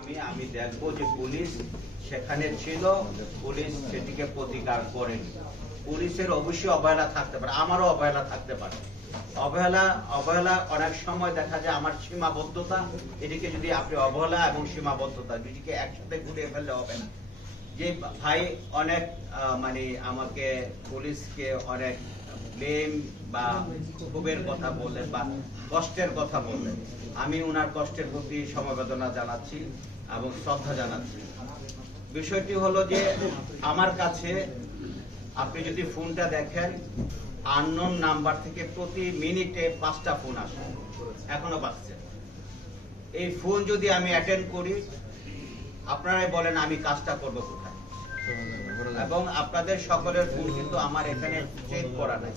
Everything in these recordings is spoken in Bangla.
আমি আমি দেখব যে পুলিশ সেখানে ছিল, পুলিশ সেটিকে প্রতিকার করেনি। পুলিশের অবশ্যই অবহেলা থাকতে পারে, আমারও অবহেলা থাকতে পারে। অবহেলা অবহেলা অনেক সময় দেখা যায় আমার সীমাবদ্ধতা, এটিকে যদি আপনি অবহেলা এবং সীমাবদ্ধতা দুটিকে একসাথে ঘুরিয়ে ফেললে হবে না। যে ভাই অনেক মানে আমাকে, পুলিশকে অনেক ব্লেম বা ক্ষোভের কথা বললেন বা কষ্টের কথা বললেন। আমি ওনার কষ্টের প্রতি সমবেদনা জানাচ্ছি এবং শ্রদ্ধা জানাচ্ছি। বিষয়টি হলো যে আমার কাছে আপনি যদি ফোনটা দেখেন, আননোন নাম্বার থেকে প্রতি মিনিটে পাঁচটা ফোন আসে। এখনও বাঁচছে এই ফোন যদি আমি অ্যাটেন্ড করি, আপনারাই বলেন আমি কাজটা করব কোথায়। এবং আপনাদের সকলের ফোন কিন্তু আমার এখানে সেভ করা নাই।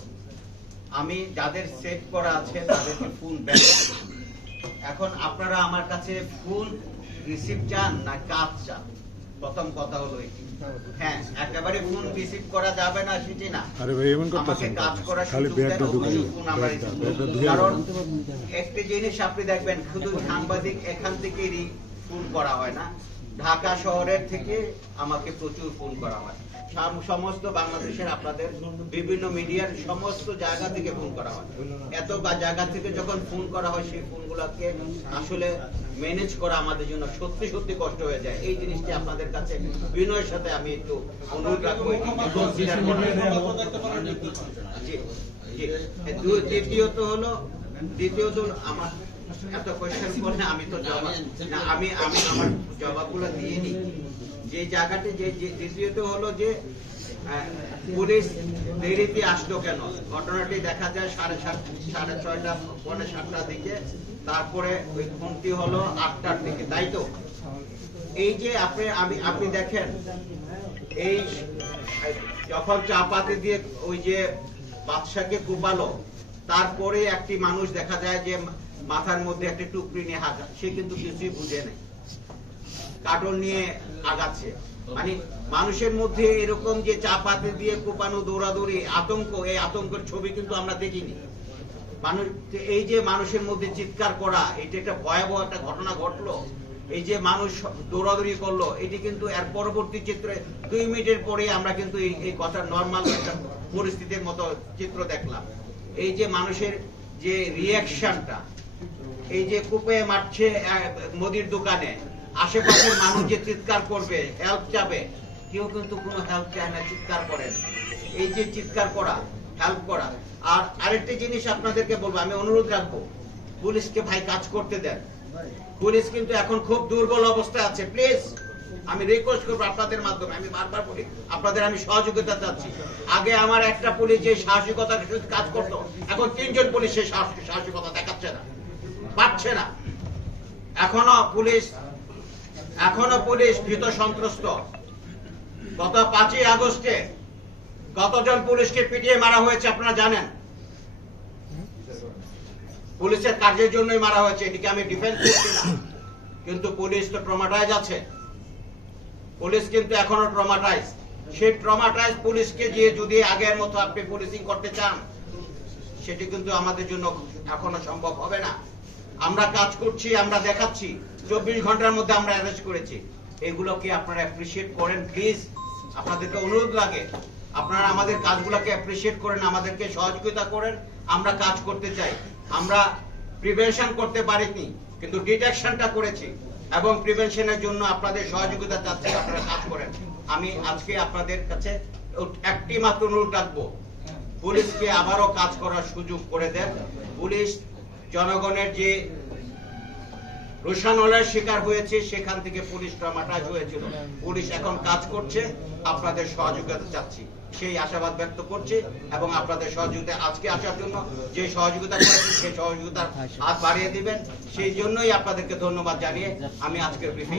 আমি যাদের সেভ করা আছে তাদেরকে ফোন ব্যাক এখন আপনারা আমার কাছে ফোন রিসিভ চান না কাজ চান? প্রথম কথা হলো এটি। হ্যাঁ একেবারে ফোন রিসিভ করা যাবে না সেটি না। আরে ভাই এমন করতেছেন কাজ করার খালি ব্যাগটা ঢুকাই কারণ। একটি জিনিস আপনি দেখবেন শুধু সাংবাদিক এখান থেকেই ফোন করা হয় না। ঢাকা শহরের থেকে আমাকে প্রচুর ফোন করা হয়। সমস্ত বাংলাদেশের আপনাদের বিভিন্ন মিডিয়ার সমস্ত জায়গা থেকে ফোন করা হয়। এত জায়গা থেকে যখন ফোন করা হয়, সেই ফোনগুলোকে আসলে ম্যানেজ করা আমাদের জন্য সত্যি সত্যি কষ্ট হয়ে যায়। এই জিনিসটি আপনাদের কাছে বিনয়ের সাথে আমি একটু অনুরোধ রাখব দ্বিতীয়ত হলো, দ্বিতীয়ত আমার এত কোয়েশ্চেন আমি তো জবাব আমি আমি আমার জবাবগুলো দিয়ে নিই। যে জায়গাতে যে যে- দ্বিতীয়ত হলো যে পুলিশ দেরিতে আসলো কেন? ঘটনাটি দেখা যায় সাড়ে সাত সাড়ে ছয়টা পৌনে সাতটার দিকে। তারপরে ওই ফোনটি হলো আটটার দিকে তাই তো? এই যে আপনি আমি আপনি দেখেন এই যখন চাপাতি দিয়ে ওই যে বাদশাকে কুপালো তারপরে একটি মানুষ দেখা যায় যে মাথার মধ্যে একটা টুকরি নিয়ে হাত সে কিন্তু কিছুই বুঝে নেই। কাটল নিয়ে আগাচ্ছে। মানে মানুষের মধ্যে এরকম যে চাপাতি দিয়ে কুপানো, দৌড়াদৌড়ি, আতঙ্ক, এই আতঙ্কের ছবি কিন্তু আমরা দেখিনি। মানুষ এই যে মানুষের মধ্যে চিৎকার করা, এটা একটা ভয়াবহ একটা ঘটনা ঘটলো। এই যে মানুষ দৌড়াদৌড়ি করল, এটি কিন্তু এর পরবর্তী চিত্রে দুই মিনিটের পরে আমরা কিন্তু এই কথা নর্মাল একটা পরিস্থিতির মতো চিত্র দেখলাম। এই যে মানুষের যে রিয়াকশনটা এই যে কূপে মারছে মুদির দোকানে আশেপাশের মানুষ যে চিৎকার করবে হেল্প চাবে, কেউ কিন্তু কোনো হেল্প চায় না, চিৎকার করে এই যে চিৎকার করা হেল্প করা। আর আরেকটি জিনিস আপনাদেরকে বলব, আমি অনুরোধ রাখব, পুলিশকে ভাই কাজ করতে দেন। পুলিশ কিন্তু এখন খুব দুর্বল অবস্থায় আছে প্লিজ আমি রিকোয়েস্ট করব আপনাদের মাধ্যমে, আমি বারবার বলি, আপনাদের আমি সহযোগিতা চাচ্ছি। আগে আমার একটা পুলিশ যে সাহসিকতার কাজ করতো, এখন তিনজন পুলিশ সেই সাহস- সাহসিকতা দেখাচ্ছে না। পাচ্ছে না। এখনও পুলিশ এখনও পুলিশ ভীত সন্ত্রস্ত। গত পাঁচই আগস্টে কতজন পুলিশকে পিটিয়ে মারা হয়েছে আপনারা জানেন? পুলিশের কাজের জন্যই মারা হয়েছে এটিকে আমি ডিফেন্স করছি না। কিন্তু পুলিশ তো ট্রমাটাইজ আছে। পুলিশ কিন্তু এখনও ট্রমাটাইজ সেই ট্রমাটাইজ পুলিশকে দিয়ে যদি আগের মতো আপনি পুলিশিং করতে চান, সেটি কিন্তু আমাদের জন্য এখনও সম্ভব হবে না। আমরা কাজ করছি, আমরা দেখাচ্ছি। চব্বিশ ঘণ্টার মধ্যে আমরা অ্যারেস্ট করেছি। এগুলোকে আপনারা অ্যাপ্রিসিয়েট করেন প্লিজ আপনাদেরকে অনুরোধ লাগে, আপনারা আমাদের কাজগুলোকে অ্যাপ্রিসিয়েট করেন, আমাদেরকে সহযোগিতা করেন। আমরা কাজ করতে চাই। আমরা প্রিভেনশন করতে পারিনি, কিন্তু ডিটেকশনটা করেছি এবং প্রিভেনশনের জন্য আপনাদের সহযোগিতা চাচ্ছি, আপনারা কাজ করেন। আমি আজকে আপনাদের কাছে একটি মাত্র অনুরোধ রাখব, পুলিশকে আবারও কাজ করার সুযোগ করে দেন। পুলিশ জনগণের যে রোশানলের শিকার হয়েছে, সেখান থেকে পুলিশ ট্রমাটাইজ হয়েছিল পুলিশ এখন কাজ করছে, আপনাদের সহযোগিতা চাচ্ছি। সেই আশাবাদ ব্যক্ত করছি এবং আপনাদের সহযোগিতা আজকে আসার জন্য যে সহযোগিতা করেছে সেই সহযোগিতার হাত বাড়িয়ে দিবেন। সেই জন্যই আপনাদেরকে ধন্যবাদ জানিয়ে আমি আজকের ব্রিফিং